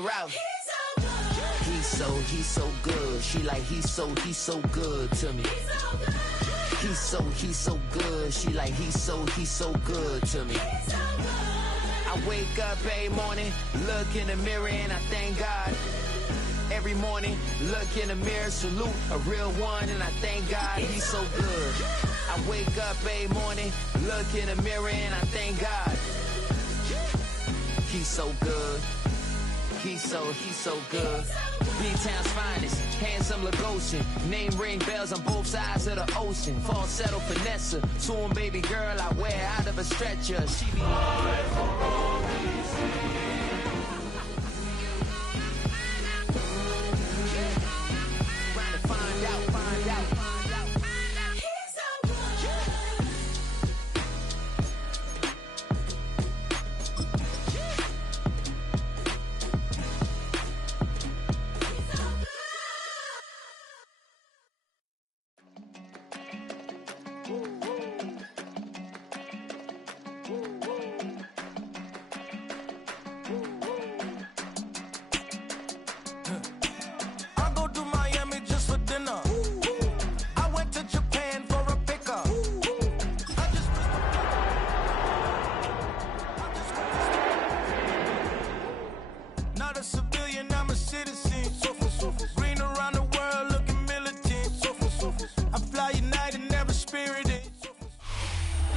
route. He's so good. She like he's so good to me. He's so good. She like he's so good to me. I wake up every morning, look in the mirror and I thank God. Every morning, look in the mirror, salute a real one, and I thank God he's so good. I wake up every morning, look in the mirror and I thank God. He's so good. He's so good. B-Town's finest, handsome Lagosian. Name ring bells on both sides of the ocean. Falsetto finesse, to him baby girl I wear out of a stretcher. She be trying to find out.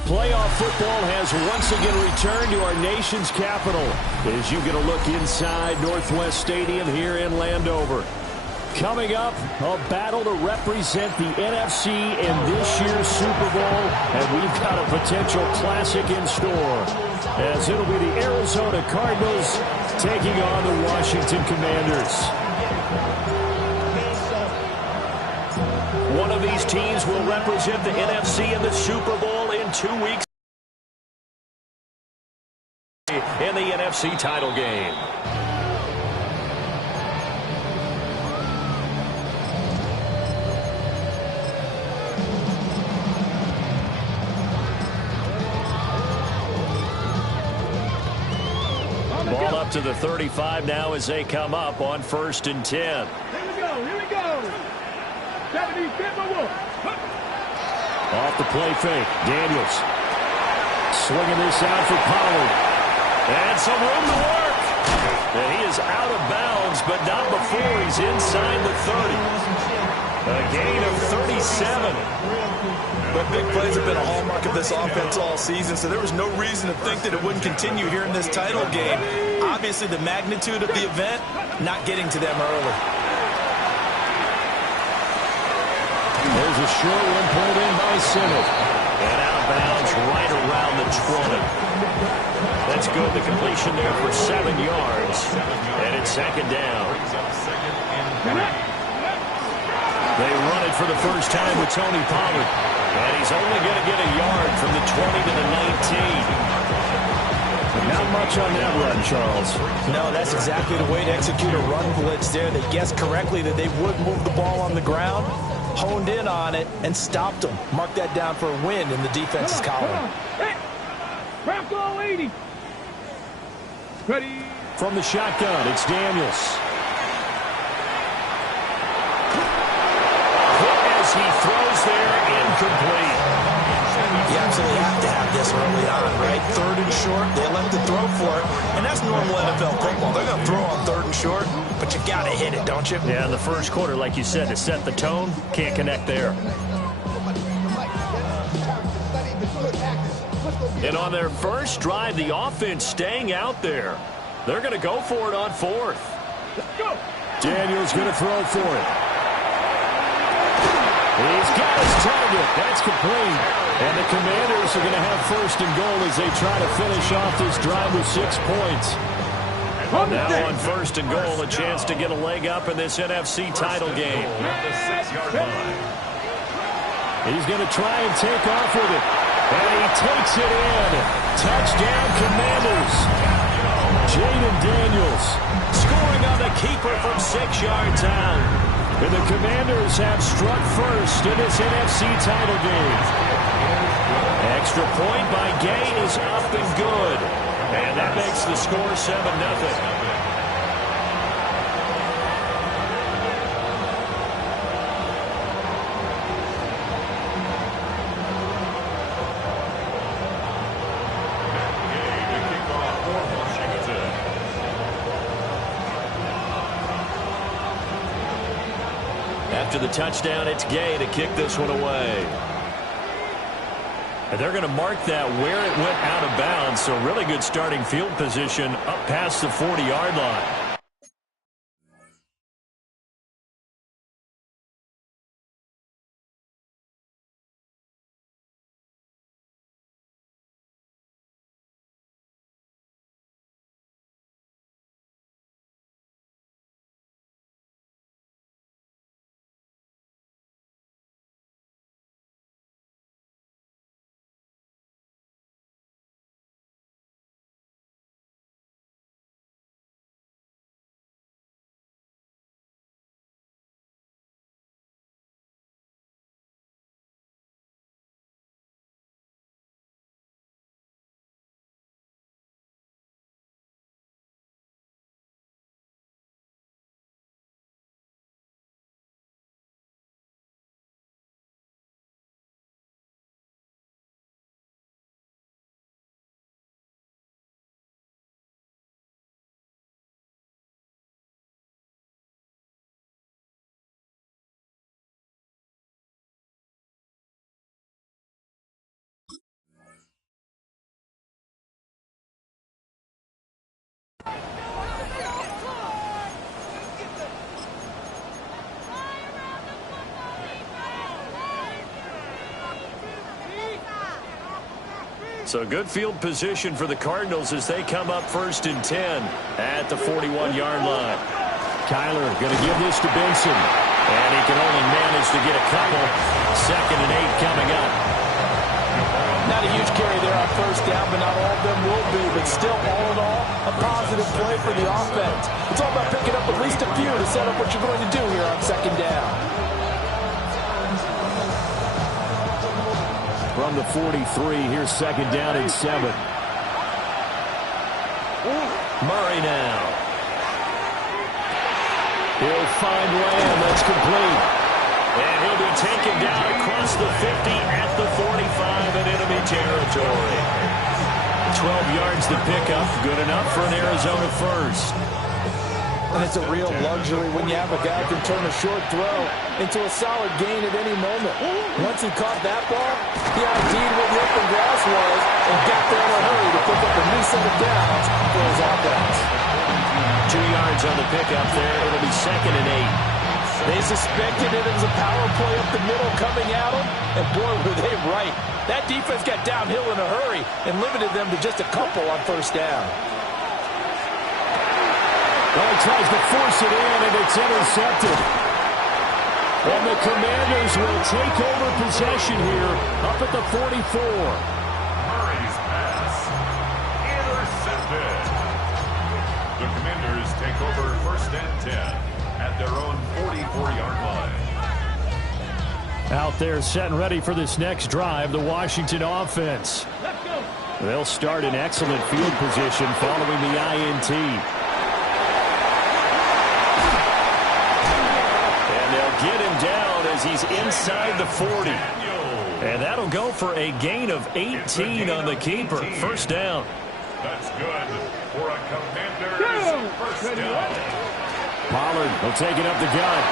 Playoff football has once again returned to our nation's capital as you get a look inside Northwest Stadium here in Landover. Coming up, a battle to represent the NFC in this year's Super Bowl, and we've got a potential classic in store, as it'll be the Arizona Cardinals taking on the Washington Commanders. One of these teams will represent the NFC in the Super Bowl in 2 weeks in the NFC title game. Ball up to the 35 now as they come up on 1st and 10. Here we go. Off the play fake, Daniels swinging this out for Pollard. And some room to work. And he is out of bounds, but not before he's inside the 30. A gain of 37. But big plays have been a hallmark of this offense all season, so there was no reason to think that it wouldn't continue here in this title game. Obviously, the magnitude of the event, not getting to them early. There's a short one pulled in by Simmons. And out of bounds right around the 20. That's good. The completion there for 7 yards. And it's 2nd down. They run it for the first time with Tony Pollard. And he's only going to get a yard from the 20 to the 19. Not much on that run, Charles. No, that's exactly the way to execute a run blitz there. They guessed correctly that they would move the ball on the ground, honed in on it, and stopped them. Mark that down for a win in the defense's column. Hey, craft all 80. Ready. From the shotgun, it's Daniels. As he throws there, incomplete. You absolutely have to have this early on, right? 3rd and short, they elect to throw for it, and that's normal NFL football. They're going to throw on 3rd and short, but you got to hit it, don't you? Yeah, in the first quarter, like you said, to set the tone, can't connect there. And on their first drive, the offense staying out there. They're going to go for it on 4th. Let's go. Daniels going to throw for it. He's got his target. That's complete. And the Commanders are going to have 1st and goal as they try to finish off this drive with 6 points. Now on 1st and goal, a chance to get a leg up in this NFC title game. He's going to try and take off with it. And he takes it in. Touchdown, Commanders. Jaden Daniels scoring on the keeper from 6 yards out. And the Commanders have struck first in this NFC title game. Extra point by Gay is up and good. And that makes the score 7-0. after the touchdown, it's Gay to kick this one away. And they're going to mark that where it went out of bounds, so really good starting field position up past the 40-yard line. So good field position for the Cardinals as they come up 1st and 10 at the 41-yard line. Kyler going to give this to Benson. And he can only manage to get a couple. 2nd and 8 coming up. Not a huge carry there on 1st down, but not all of them will be. But still, all in all, a positive play for the offense. It's all about picking up at least a few to set up what you're going to do here on 2nd down. From the 43, here's 2nd down and 7. Murray now. He'll find Lamb. That's complete. And he'll be taken down across the 50 at the 45 in enemy territory. 12 yards to pick up. Good enough for an Arizona first. And it's a real luxury when you have a guy who can turn a short throw into a solid gain at any moment. Once he caught that ball, he ID'd where the open grass was and got there in a hurry to pick up a new set of downs for his offense. 2 yards on the pickup there. It'll be 2nd and 8. They suspected it was a power play up the middle coming at them, and boy, were they right. That defense got downhill in a hurry and limited them to just a couple on 1st down. Well, he tries to force it in, and it's intercepted. And the Commanders will take over possession here up at the 44. Murray's pass intercepted. The Commanders take over 1st and 10 at their own 44-yard line. Out there set and ready for this next drive, the Washington offense. They'll start in excellent field position following the INT. Get him down as he's inside the 40. And that'll go for a gain of 18 on the keeper. 1st down. That's good for a Commanders 1st down. Pollard will take it up the gut.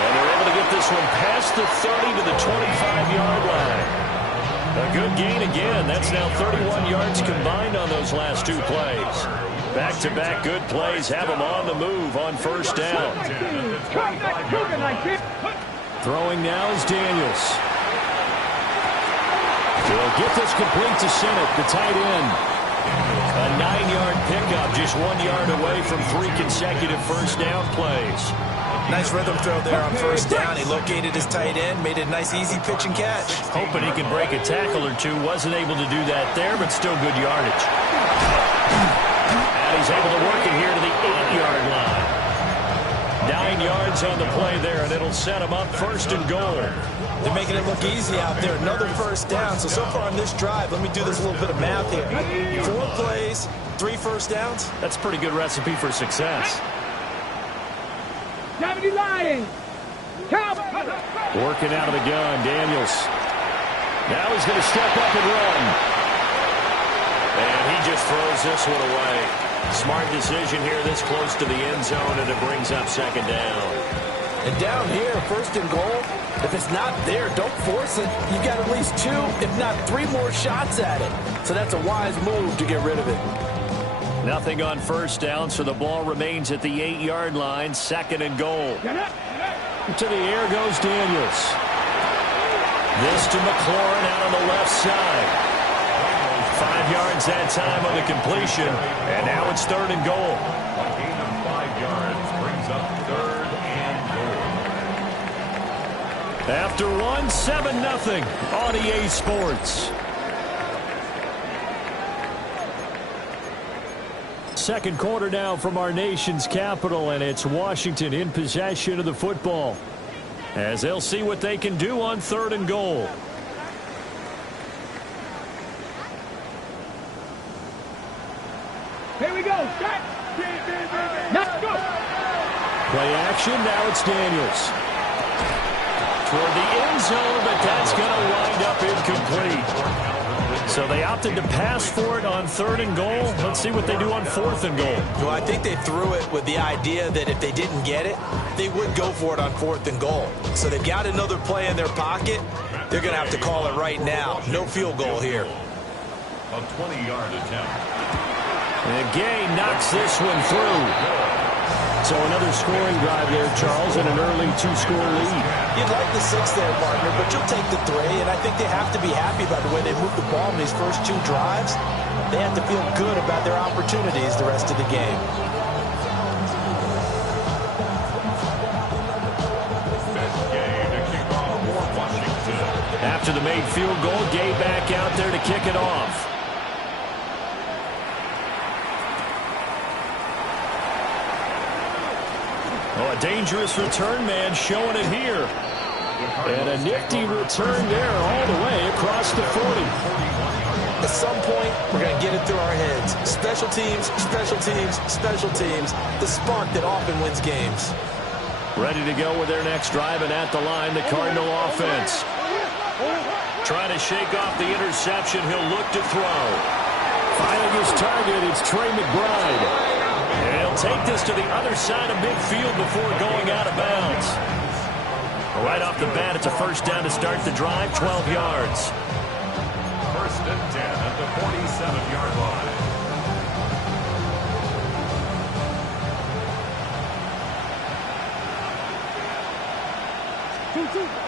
And they're able to get this one past the 30 to the 25-yard line. A good gain again. That's now 31 yards combined on those last 2 plays. Back-to-back good plays have them on the move on 1st down. Throwing now is Daniels. He'll get this complete to Sennett, the tight end. A 9-yard pickup, just 1 yard away from 3 consecutive 1st down plays. Nice rhythm throw there on 1st down. He located his tight end, made it a nice easy pitch and catch. Hoping he could break a tackle or two. Wasn't able to do that there, but still good yardage. And he's able to work it here to the 8-yard line. 9 yards on the play there, and it'll set him up 1st and goal. They're making it look easy out there. Another 1st down. So far on this drive, let me do this little bit of math here. 4 plays, 3 1st downs. That's a pretty good recipe for success. Lying. Working out of the gun, Daniels. Now he's going to step up and run. And he just throws this one away. Smart decision here this close to the end zone, and it brings up second down. And down here, first and goal, if it's not there, don't force it. You've got at least 2, if not 3 more shots at it. So that's a wise move to get rid of it. Nothing on first down, so the ball remains at the 8-yard line, second and goal. To the air goes Daniels. This to McLaurin out on the left side. 5 yards that time on the completion, and now it's third and goal. A gain of 5 yards brings up third and goal. After one, 7-0 on EA Sports. Second quarter now from our nation's capital, and it's Washington in possession of the football, as they'll see what they can do on third and goal. Here we go. Start. Let's go. Play action. Now it's Daniels. Toward the end zone, but that's going to wind up incomplete. So they opted to pass for it on third and goal. Let's see what they do on fourth and goal. Well, I think they threw it with the idea that if they didn't get it, they would go for it on fourth and goal. So they've got another play in their pocket. They're going to have to call it right now. No field goal here. A 20-yard attempt. And Gay knocks this one through. So another scoring drive there, Charles, and an early 2-score lead. You'd like the 6 there, partner, but you'll take the 3, and I think they have to be happy about the way they moved the ball in these first 2 drives. They have to feel good about their opportunities the rest of the game. After the made field goal, Gay back out there to kick it off. Oh, a dangerous return man showing it here. And a nifty return there all the way across the 40. At some point, we're going to get it through our heads. Special teams, special teams, special teams. The spark that often wins games. Ready to go with their next drive, and at the line, the Cardinal offense. Trying to shake off the interception. He'll look to throw. Finding his target, it's Trey McBride. And he'll take this to the other side of midfield before going out of bounds. Right off the bat, it's a first down to start the drive, 12 yards. First and 10 at the 47-yard line.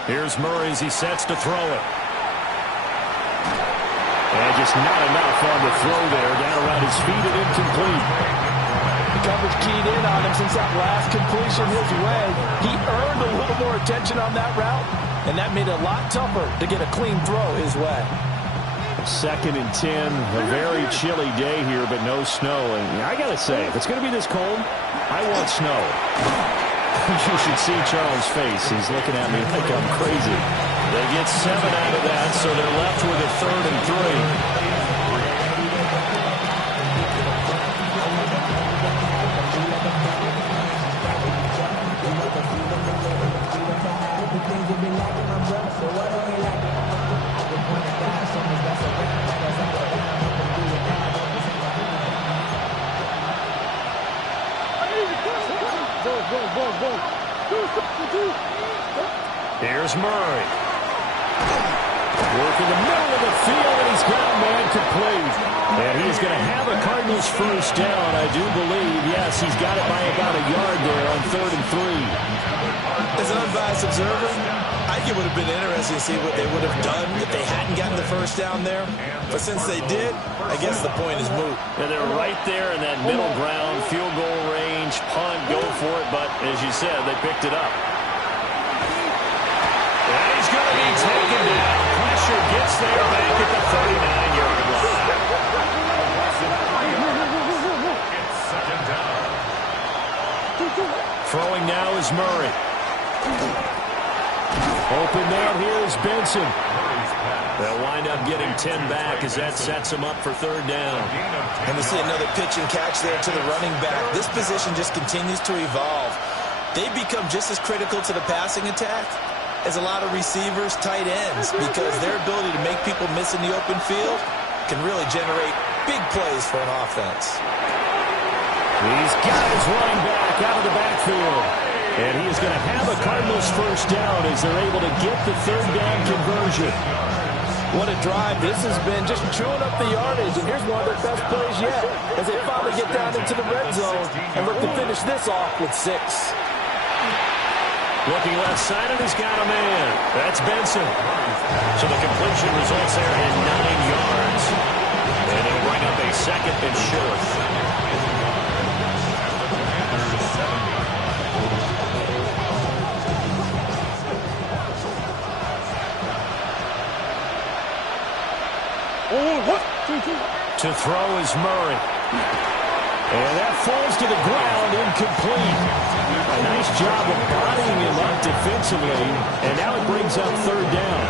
Here's Murray as he sets to throw it. And just not enough on the throw there. Down around his feet and incomplete. The coverage keyed in on him since that last completion his way. He earned a little more attention on that route, and that made it a lot tougher to get a clean throw his way. Second and 10, a very chilly day here, but no snow. And I got to say, if it's going to be this cold, I want snow. You should see Charles' face. He's looking at me like I'm crazy. They get 7 out of that, so they're left with a 3rd and 3. Here's Murray. Work in the middle of the field, and he's got a man complete. And he's going to have a Cardinals first down, I do believe. Yes, he's got it by about a yard there on 3rd and 3. As an unbiased observer, I think it would have been interesting to see what they would have done if they hadn't gotten the first down there. But since they did, I guess the point is moot. And they're right there in that middle ground, field goal range, punt, go for it. But as you said, they picked it up. And he's going to be taken down. Pressure gets there back at the 39-yard line. It's second down. Throwing now is Murray. Open man here is Benson. They'll wind up getting 10 back as that sets them up for 3rd down. And we see another pitch and catch there to the running back. This position just continues to evolve. They become just as critical to the passing attack as a lot of receivers, tight ends, because their ability to make people miss in the open field can really generate big plays for an offense. He's got his running back out of the backfield. And he is going to have a Cardinals first down as they're able to get the third down conversion. What a drive this has been, just chewing up the yardage. And here's one of their best plays yet as they finally get down into the red zone and look to finish this off with 6. Looking left side, and he's got a man. That's Benson. So the completion results there in 9 yards. And it'll bring up a second and short. To throw is Murray. And that falls to the ground, incomplete. A nice job of bodying him up defensively, and now it brings up third down.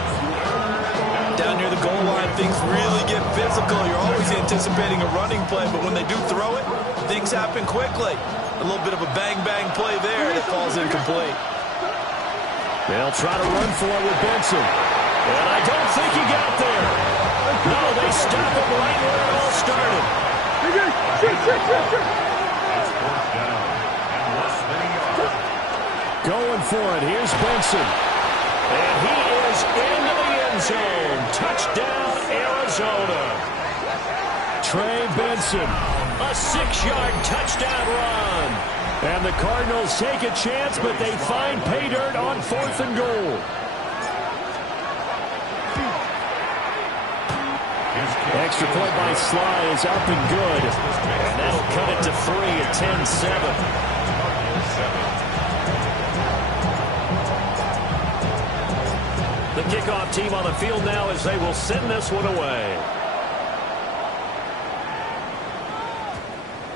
Down near the goal line, things really get physical. You're always anticipating a running play, but when they do throw it, things happen quickly. A little bit of a bang-bang play there, and it falls incomplete. They'll try to run for it with Benson. And I don't think he got there. No, they stop him right where it all started. Going for it. Here's Benson. And he is into the end zone. Touchdown, Arizona. Trey Benson. A 6-yard touchdown run. And the Cardinals take a chance, but they find pay dirt on 4th and goal. Extra point by Sly is up and good. And that'll cut it to 3 at 10-7. The kickoff team on the field now as they will send this one away.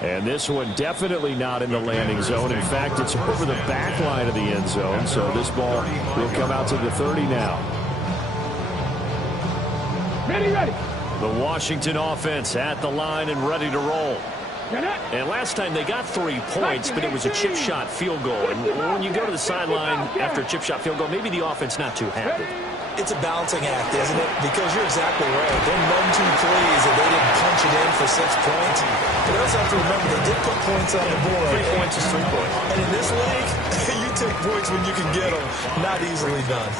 And this one definitely not in the landing zone. In fact, it's over the back line of the end zone. So this ball will come out to the 30 now. Ready. The Washington offense at the line and ready to roll. And last time they got 3 points, but it was a chip shot field goal. And when you go to the sideline after a chip shot field goal, maybe the offense not too happy. It's a balancing act, isn't it? Because you're exactly right. They're 1-2 plays and they didn't punch it in for 6 points. But we also have to remember they did put points on the board. 3 points is 3 points. And in this league, you take points when you can get them. Not easily done.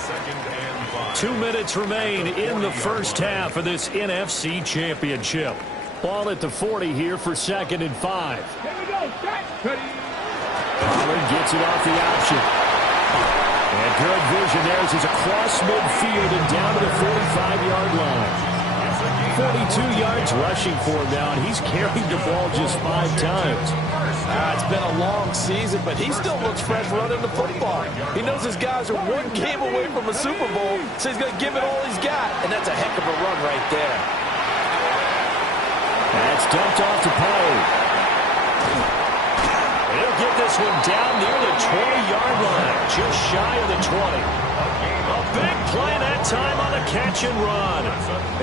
2 minutes remain in the first half of this NFC Championship. Ball at the 40 here for 2nd and 5. Here we go. Pollard gets it off the option. And good vision there as he's across midfield and down to the 45-yard line. 42 yards rushing for him now, and he's carried the ball just 5 times. It's been a long season, but he still looks fresh running the football. He knows his guys are 1 game away from a Super Bowl, so he's going to give it all he's got, and that's a heck of a run right there. That's dumped off to Pollard. He'll get this one down near the 20-yard line, just shy of the 20. A big play that time on the catch and run,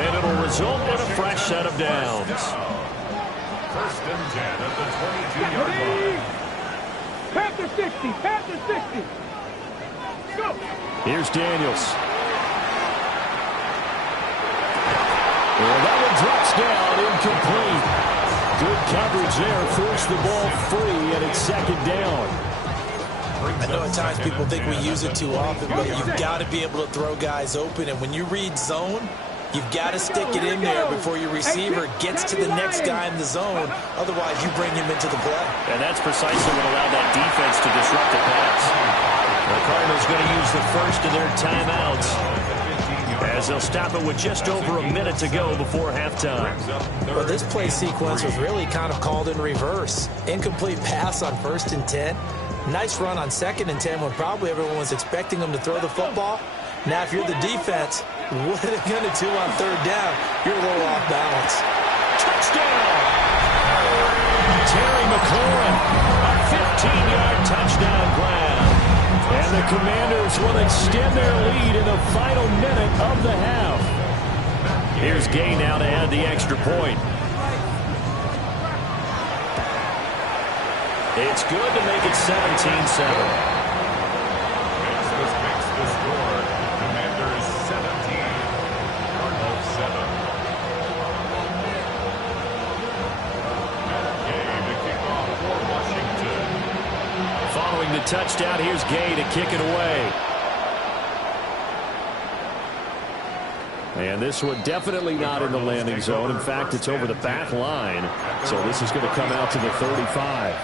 and it'll result in a fresh set of downs. 1st and 10 at the 22-yard line. Panther 60. Go. Here's Daniels. Well, that one drops down, incomplete. Good coverage there, forced the ball free, and it's 2nd down. I know at times people think we use it too often, but you've got to be able to throw guys open. And when you read zone, you've got to stick it in there before your receiver gets to the next guy in the zone. Otherwise, you bring him into the play. And that's precisely what allowed that defense to disrupt the pass. The Cardinals going to use the first of their timeouts as they'll stop it with just over a minute to go before halftime. Well, this play sequence was really kind of called in reverse. Incomplete pass on 1st and 10. Nice run on 2nd and 10 when probably everyone was expecting them to throw the football. Now, if you're the defense, what are they going to do on 3rd down? You're a little off balance. Touchdown! Terry McLaurin, a 15-yard touchdown grab. And the Commanders will extend their lead in the final minute of the half. Here's Gay now to add the extra point. It's good to make it 17-7. Makes the score. Commanders 17, Cardinals 7. Matt Gay to kick off for touchdown. Here's Gay to kick it away. And this one definitely not in the landing zone. In fact, it's over the back line. So this is going to come out to the 35.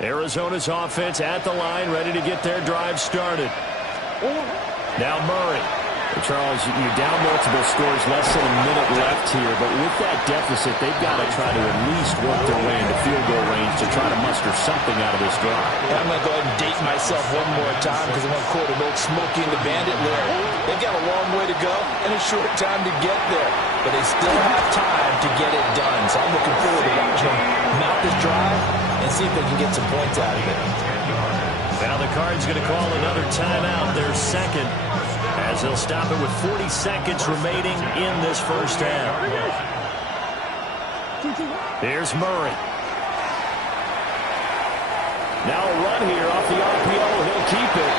Arizona's offense at the line, ready to get their drive started. Now Murray. Charles, you're down multiple scores, less than a minute left here, but with that deficit, they've got to try to at least work their way into field goal range to try to muster something out of this drive. I'm going to go ahead and date myself one more time because I'm going to quote an old Smokey and the Bandit lyric. They've got a long way to go and a short time to get there, but they still have time to get it done. So I'm looking forward to watching them mount this drive and see if they can get some points out of it. Now the Cards going to call another timeout, their second, as they'll stop it with 40 seconds remaining in this first half. Here's Murray. Now a run here off the RPO. He'll keep it.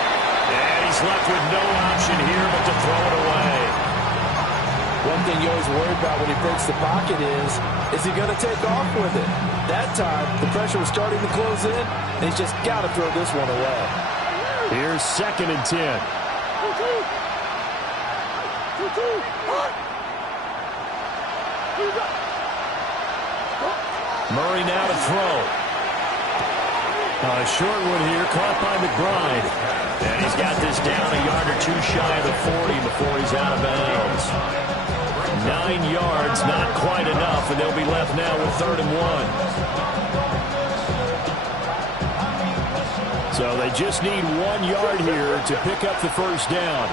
And he's left with no option here but to throw it away. One thing you always worry about when he breaks the pocket is he going to take off with it? That time, the pressure was starting to close in, and he's just got to throw this one away. Here's 2nd and 10. Murray now to throw. A short one here, caught by McBride. And he's got this down a yard or two shy of the 40 before he's out of bounds. 9 yards, not quite enough, and they'll be left now with 3rd and 1. So they just need 1 yard here to pick up the first down.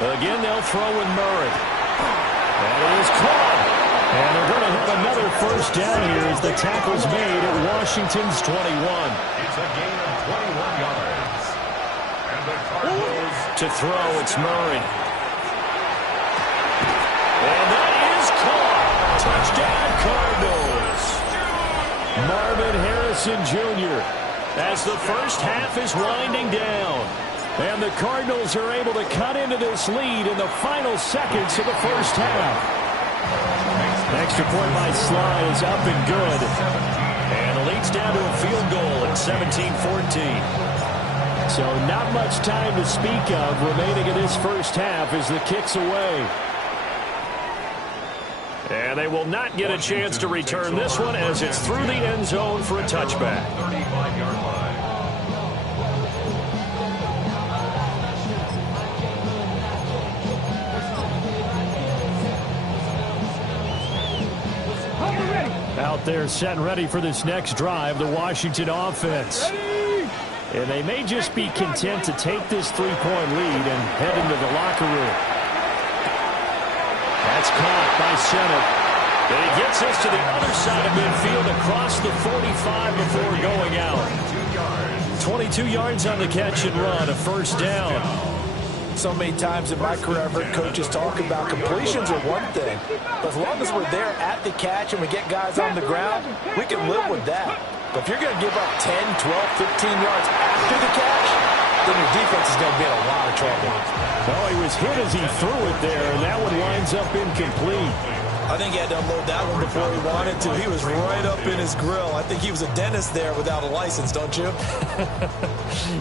Again, they'll throw in Murray. And it is caught. And they're going to have another first down here as the tackle's made at Washington's 21. It's a gain of 21 yards. And the Cardinals to throw, it's Murray. And that is caught. Touchdown, Cardinals. Marvin Harrison Jr. as the first half is winding down. And the Cardinals are able to cut into this lead in the final seconds of the first half. Extra point by Sly is up and good. And the lead's down to a field goal at 17-14. So not much time to speak of remaining in this first half as the kick's away. And they will not get a chance to return this one as it's through the end zone for a touchback. 35-yard line. Out there set and ready for this next drive, the Washington offense. And they may just be content to take this 3-point lead and head into the locker room. That's caught by Senate. And he gets us to the other side of midfield across the 45 before going out. 22 yards on the catch and run, a first down. So many times in my career, I've heard coaches talk about completions are one thing. But as long as we're there at the catch and we get guys on the ground, we can live with that. But if you're going to give up 10, 12, 15 yards after the catch, then your defense is going to be in a lot of trouble. Well, he was hit as he threw it there, and that one winds up incomplete. I think he had to unload that one before he wanted to. He was right up in his grill. I think he was a dentist there without a license, don't you?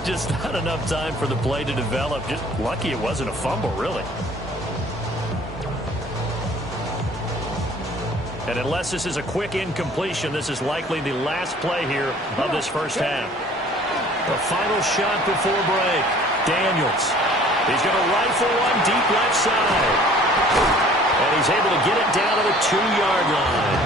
Just not enough time for the play to develop. Just lucky it wasn't a fumble, really. And unless this is a quick incompletion, this is likely the last play here of this first half. The final shot before break. Daniels. He's going to rifle one deep left side. And he's able to get it down to the 2-yard line.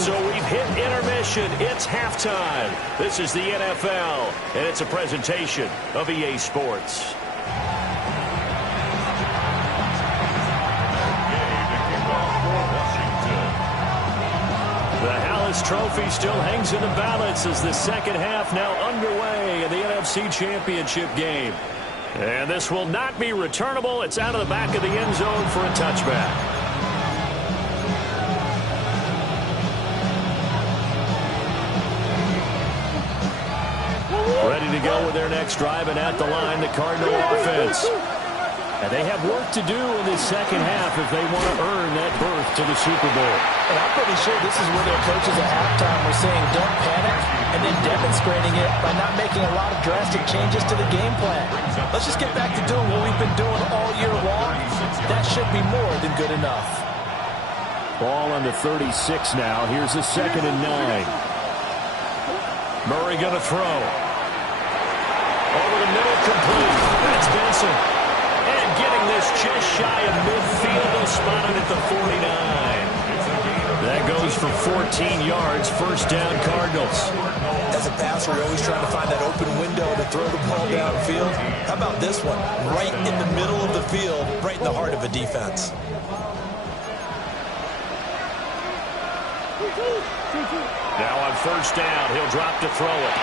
So we've hit intermission. It's halftime. This is the NFL, and it's a presentation of EA Sports. Trophy still hangs in the balance as the second half now underway in the NFC Championship game. And this will not be returnable. It's out of the back of the end zone for a touchback. Ready to go with their next drive, and at the line, the Cardinal offense. And they have work to do in this second half if they want to earn that berth to the Super Bowl. And I'm pretty sure this is where their coaches at halftime were saying don't panic, and then demonstrating it by not making a lot of drastic changes to the game plan. Let's just get back to doing what we've been doing all year long. That should be more than good enough. Ball on the 36 now. Here's a 2nd and 9. Murray going to throw. Over the middle, complete. That's Benson. And getting this just shy of midfield. They'll spot it at the 49. That goes for 14 yards. First down, Cardinals. As a passer, you're always trying to find that open window to throw the ball downfield. How about this one? Right in the middle of the field, right in the heart of a defense. Now on first down, he'll drop to throw it.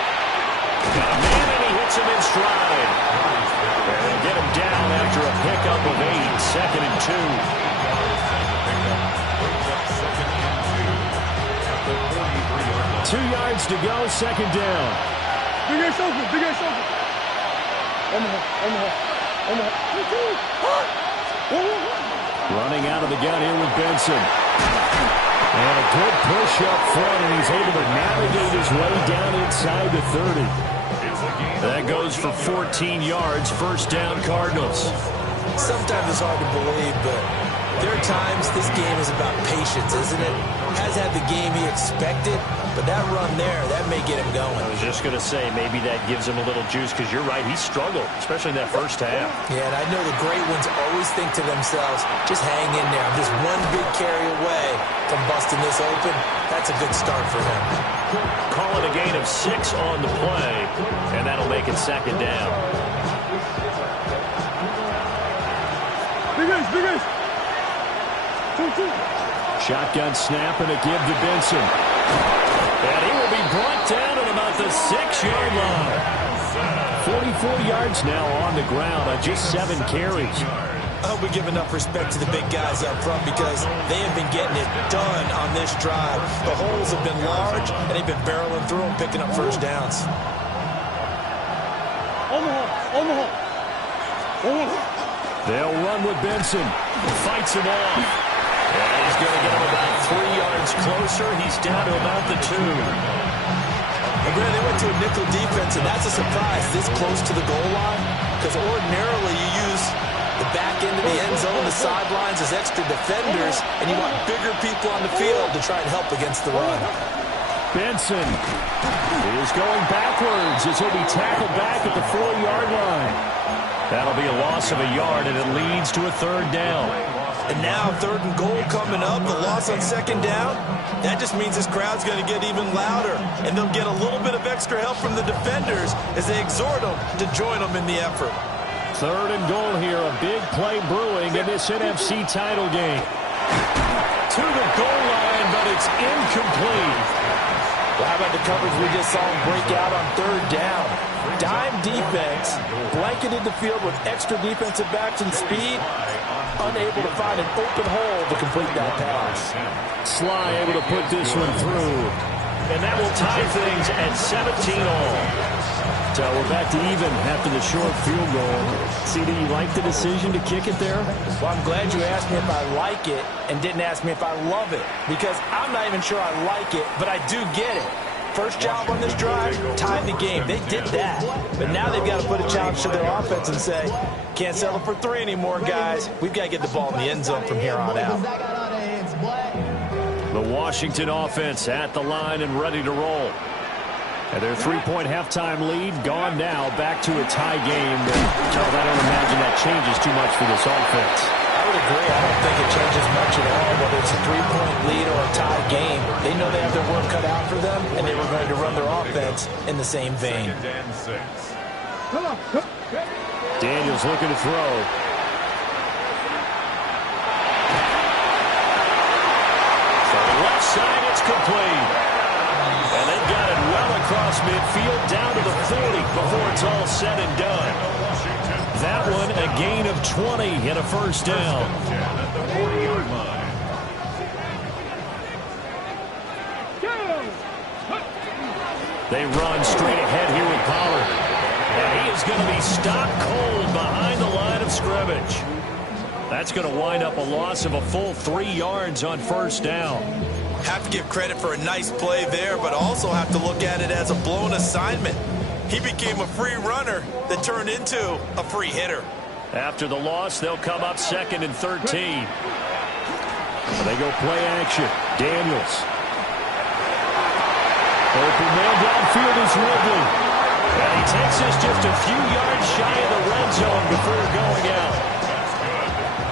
Got a man, and he hits him in stride. And get him down after a pickup of 8. 2nd and 2. 2 yards to go, 2nd down. Big ass open, big ass open. Running out of the gun here with Benson. And a good push up front, and he's able to navigate his way down inside the 30. That goes for 14 yards. First down, Cardinals. Sometimes it's hard to believe, but there are times this game is about patience, isn't it? Has had the game he expected, but that run there, that may get him going. I was just going to say, maybe that gives him a little juice, because you're right, he struggled, especially in that first half. Yeah, and I know the great ones always think to themselves, just hang in there. I'm just one big carry away from busting this open. That's a good start for him. Call it a gain of 6 on the play, and that'll make it 2nd down. Big ass, big ass. Shotgun snap and a give to Benson. And he will be brought down at about the 6-yard line. 44 yards now on the ground on just 7 carries. I hope we give enough respect to the big guys up front, because they have been getting it done on this drive. The holes have been large, and they've been barreling through them, picking up first downs. They'll run with Benson. Fights him off. And he's going to get him about 3 yards closer. He's down to about the 2. And Brad, they went to a nickel defense, and that's a surprise this close to the goal line, because ordinarily you use the back end of the end zone, the sidelines as extra defenders, and you want bigger people on the field to try and help against the run. Benson is going backwards as he'll be tackled back at the 4-yard line. That'll be a loss of a yard, and it leads to a 3rd down. And now 3rd and goal coming up, the loss on 2nd down. That just means this crowd's going to get even louder, and they'll get a little bit of extra help from the defenders as they exhort them to join them in the effort. 3rd and goal here, a big play brewing in this NFC title game. To the goal line, but it's incomplete. Well, how about the coverage we just saw him break out on 3rd down? Dime defense, blanketed the field with extra defensive backs and speed, unable to find an open hole to complete that pass. Sly able to put this one through. And that will tie things at 17 all. So we're back to even after the short field goal. CD, you like the decision to kick it there? Well, I'm glad you asked me if I like it and didn't ask me if I love it, because I'm not even sure I like it, but I do get it. First job on this drive, tied the game. They did that. But now they've got to put a challenge to their offense and say, can't settle for 3 anymore, guys. We've got to get the ball in the end zone from here on out. The Washington offense at the line and ready to roll. And their 3-point halftime lead gone now, back to a tie game. Charles, I don't imagine that changes too much for this offense. I would agree. I don't think it changes much at all, whether it's a 3-point lead or a tie game. They know they have their work cut out for them, and they were going to run their offense in the same vein. Daniels looking to throw. For the left side, it's complete. And they've got it well across midfield, down to the 40 before it's all said and done. That one, a gain of 20 and a first down. They run straight ahead here with Pollard. And he is going to be stopped cold behind the line of scrimmage. That's going to wind up a loss of a full 3 yards on first down. Have to give credit for a nice play there, but also have to look at it as a blown assignment. He became a free runner that turned into a free hitter. After the loss, they'll come up 2nd and 13. They go play action. Daniels. Open man downfield is Ridley. And he takes us just a few yards shy of the red zone before going out. That's good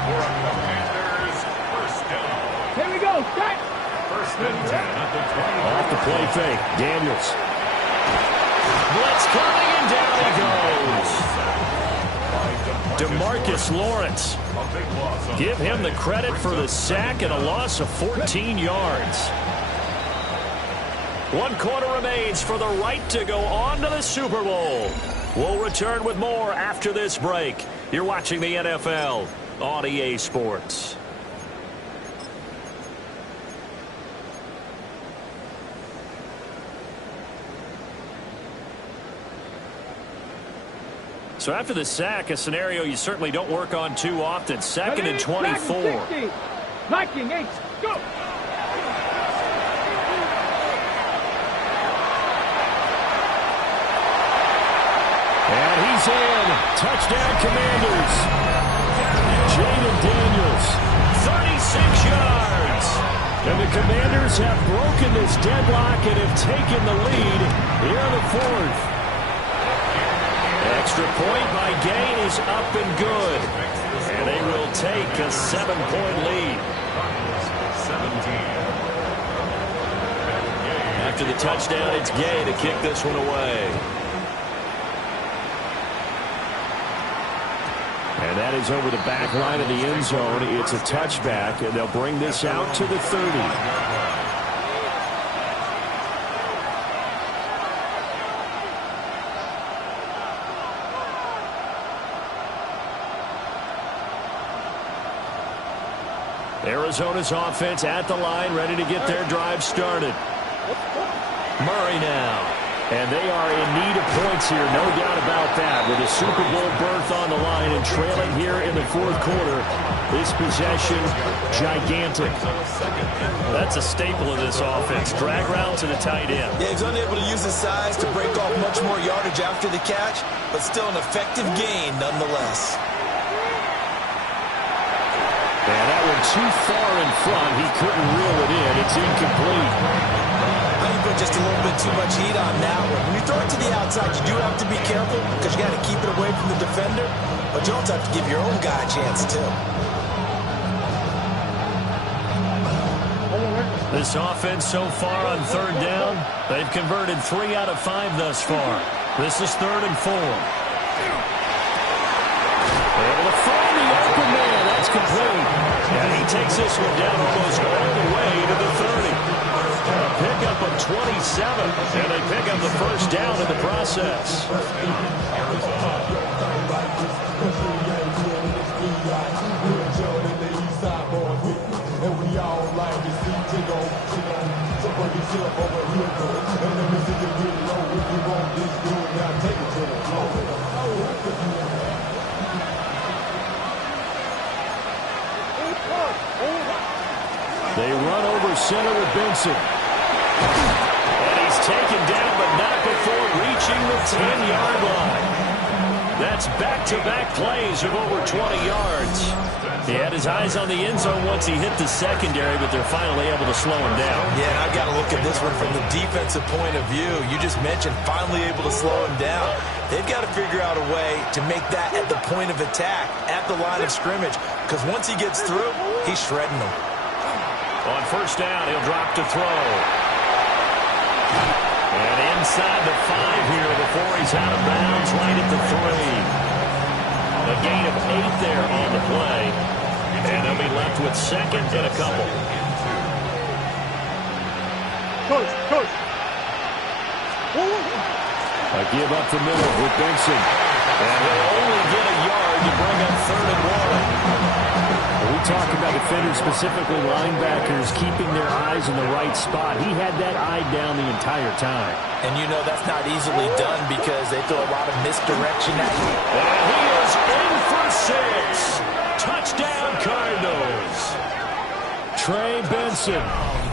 for a Commanders first down. Here we go. Set. First and 10 at the 20. Off the play fake. Daniels. Blitz coming, and down he goes. DeMarcus Lawrence. A big loss on Give him the credit for the sack and a loss of 14 yards. 1 quarter remains for the right to go on to the Super Bowl. We'll return with more after this break. You're watching the NFL on EA Sports. So after the sack, a scenario you certainly don't work on too often. 2nd and 24. Liking 8. Go. And he's in. Touchdown, Commanders. Jaden Daniels, 36 yards. And the Commanders have broken this deadlock and have taken the lead here in the 4th. Extra point by Gain is up and good. And they will take a 7-point lead. 17. After the touchdown, it's Gay to kick this one away. And that is over the back line of the end zone. It's a touchback, and they'll bring this out to the 30. Arizona's offense at the line, ready to get their drive started. Murray now. And they are in need of points here, no doubt about that. With a Super Bowl berth on the line and trailing here in the 4th quarter, this possession, gigantic. That's a staple of this offense. Drag route to the tight end. Yeah, he's unable to use his size to break off much more yardage after the catch, but still an effective gain nonetheless. And that one too far in front. He couldn't reel it in. It's incomplete. I think put just a little bit too much heat on that one. When you throw it to the outside, you do have to be careful because you got to keep it away from the defender, but you also have to give your own guy a chance too. This offense so far on 3rd down, they've converted 3 out of 5 thus far. This is 3rd and 4. Able to find the open man. That's complete. And he takes this one down almost all the way to the 30. A pickup of 27. And they pick up the first down in the process. They run over center with Benson. And he's taken down, but not before reaching the 10-yard line. That's back-to-back plays of over 20 yards. He had his eyes on the end zone once he hit the secondary, but they're finally able to slow him down. Yeah, and I've got to look at this one from the defensive point of view. You just mentioned finally able to slow him down. They've got to figure out a way to make that at the point of attack, at the line of scrimmage, because once he gets through, he's shredding them. On first down, he'll drop to throw. And inside the 5 here before he's out of bounds, right at the 3. A gain of 8 there on the play. And they'll be left with 2nd and a couple. Coach. A give up the middle with Benson. And he'll only get a yard to bring up 3rd and 1. We talk about the defenders, specifically linebackers, keeping their eyes in the right spot. He had that eye down the entire time. And you know that's not easily done because they throw a lot of misdirection at you. And he is in for 6. Touchdown, Cardinals. Trey Benson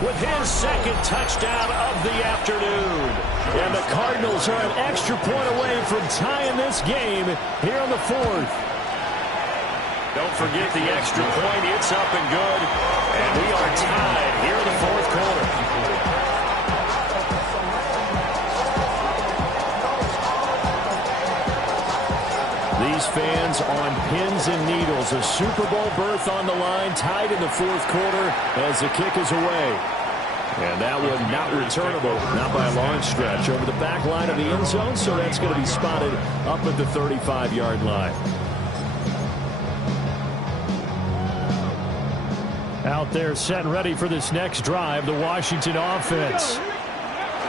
with his second touchdown of the afternoon. And the Cardinals are an extra point away from tying this game here on the 4th. Don't forget the extra point. It's up and good. And we are tied here in the 4th quarter. These fans on pins and needles. A Super Bowl berth on the line, tied in the 4th quarter as the kick is away. And that one not returnable, not by a long stretch, over the back line of the end zone, so that's going to be spotted up at the 35-yard line. Out there set and ready for this next drive, the Washington offense.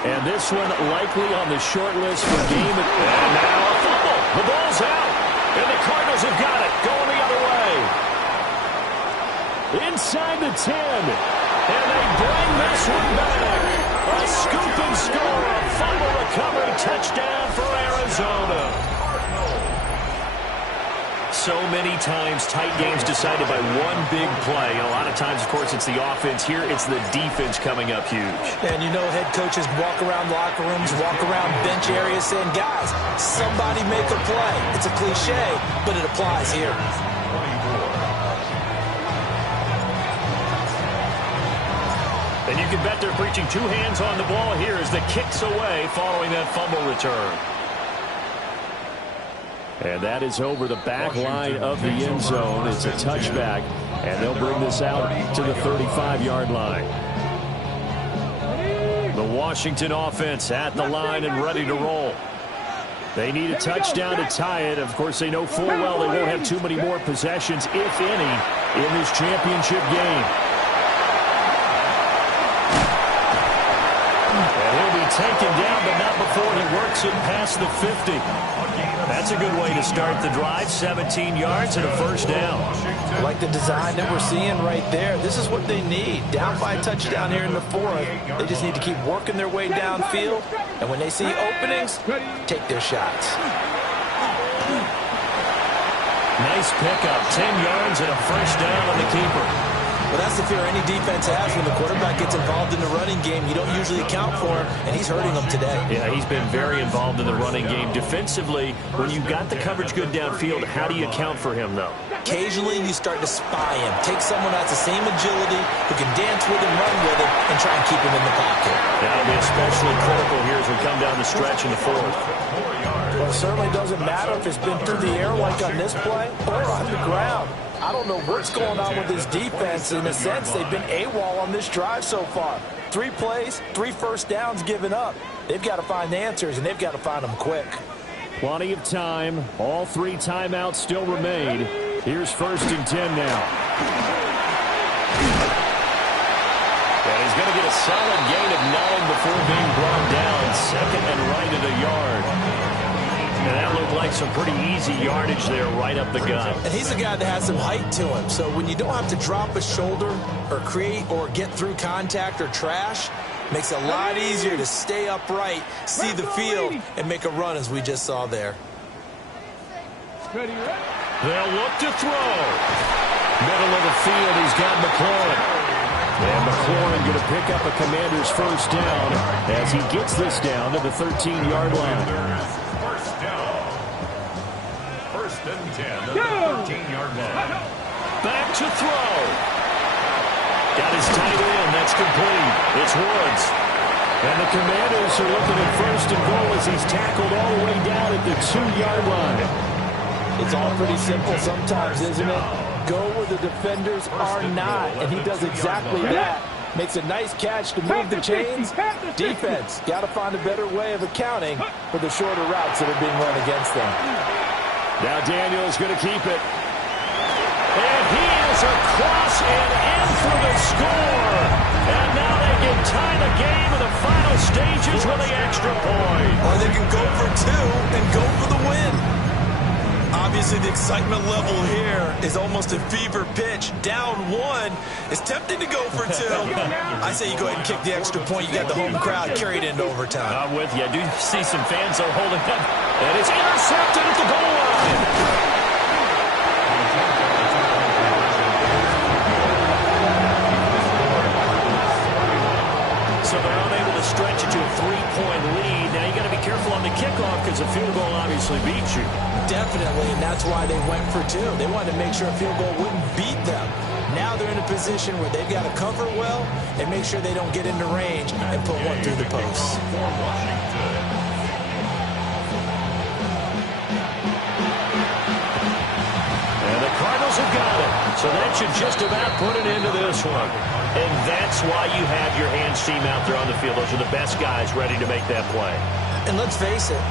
And this one likely on the short list for game. And now a fumble. The ball's out. And the Cardinals have got it. Going the other way. Inside the 10. And they bring this one back. A scoop and score. A fumble recovery. Touchdown for Arizona. So many times tight games decided by one big play. A lot of times, of course, it's the offense. Here, it's the defense coming up huge. And you know head coaches walk around locker rooms, walk around bench areas saying, guys, somebody make a play. It's a cliche, but it applies here. And you can bet they're preaching 2 hands on the ball here as the kick's away following that fumble return. And that is over the back line of the end zone. It's a touchback, and they'll bring this out to the 35-yard line. The Washington offense at the line and ready to roll. They need a touchdown to tie it. Of course, they know full well they won't have too many more possessions, if any, in this championship game. And he'll be taken down, but not before he works it past the 50. That's a good way to start the drive. 17 yards and a first down. I like the design that we're seeing right there. This is what they need. Down by a touchdown here in the 4th. They just need to keep working their way downfield. And when they see openings, take their shots. Nice pickup. 10 yards and a first down on the keeper. Well, that's the fear any defense has when the quarterback gets involved in the running game. You don't usually account for him, and he's hurting them today. Yeah, he's been very involved in the running game. Defensively, when you've got the coverage good downfield, how do you account for him, though? Occasionally, you start to spy him. Take someone who has the same agility, who can dance with him, run with him, and try and keep him in the pocket. That'll be especially critical here as we come down the stretch in the 4th. Well, it certainly doesn't matter if it's been through the air like on this play or on the ground. I don't know what's going on with this defense. In a sense, they've been AWOL on this drive so far. 3 plays, 3 first downs given up. They've got to find answers, and they've got to find them quick. Plenty of time. All 3 timeouts still remain. Here's 1st and 10 now. And he's going to get a solid gain of 9 before being brought down. 2nd and right at a yard. And that looked like some pretty easy yardage there right up the gut. And he's a guy that has some height to him. So when you don't have to drop a shoulder or create or get through contact or trash, makes it a lot easier to stay upright, see the field, and make a run as we just saw there. They'll look to throw. Middle of the field, he's got McLaurin. And McLaurin going to pick up a Commander's first down as he gets this down to the 13-yard line. First and 10 at the 13-yard line. Back to throw. Got his tight end. That's complete. It's Woods. And the Commanders are looking at 1st and goal as he's tackled all the way down at the 2-yard line. It's all pretty simple sometimes, isn't it? Go where the defenders are not, and he does exactly that. Makes a nice catch to move the chains. Defense, got to find a better way of accounting for the shorter routes that are being run against them. Now Daniel's going to keep it. And he is across and in for the score. And now they can tie the game in the final stages with the extra point. Or they can go for 2 and go for the win. Obviously, the excitement level here is almost a fever pitch. Down 1. It's tempting to go for 2. I say you go ahead and kick the extra point. You got the home crowd carried into overtime. I'm with you. I do see some fans are holding up. And it's intercepted at the goal line. So they're unable to stretch it to a 3-point lead. Now you got to be careful on the kickoff because the field goal obviously beats you. Definitely, and that's why they went for 2. They wanted to make sure a field goal wouldn't beat them. Now they're in a position where they've got to cover well and make sure they don't get into range and put one through the post. And the Cardinals have got it. So that should just about put it into this one. And that's why you have your hands team out there on the field. Those are the best guys ready to make that play. And let's face it,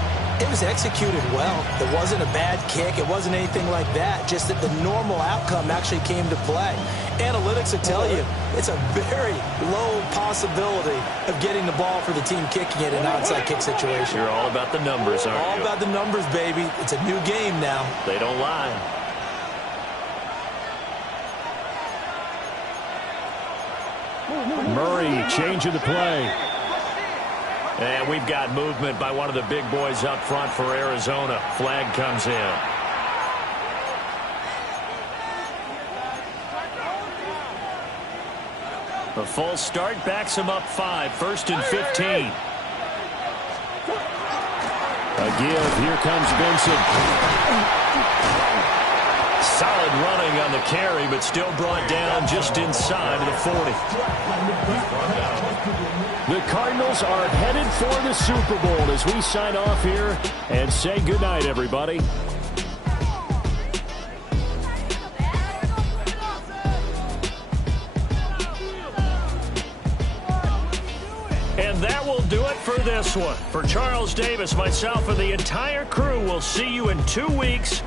it was executed well. It wasn't a bad kick. It wasn't anything like that. Just that the normal outcome actually came to play. Analytics will tell you it's a very low possibility of getting the ball for the team kicking it in an onside kick situation. You're all about the numbers, aren't you? All about the numbers, baby. It's a new game now. They don't lie. Murray changing the play. And we've got movement by one of the big boys up front for Arizona. Flag comes in. A false start backs him up 5. 1st and 15. A give. Here comes Benson. Solid running on the carry, but still brought down just inside of the 40. The Cardinals are headed for the Super Bowl as we sign off here and say goodnight, everybody. And that will do it for this one. For Charles Davis, myself, and the entire crew, we'll see you in 2 weeks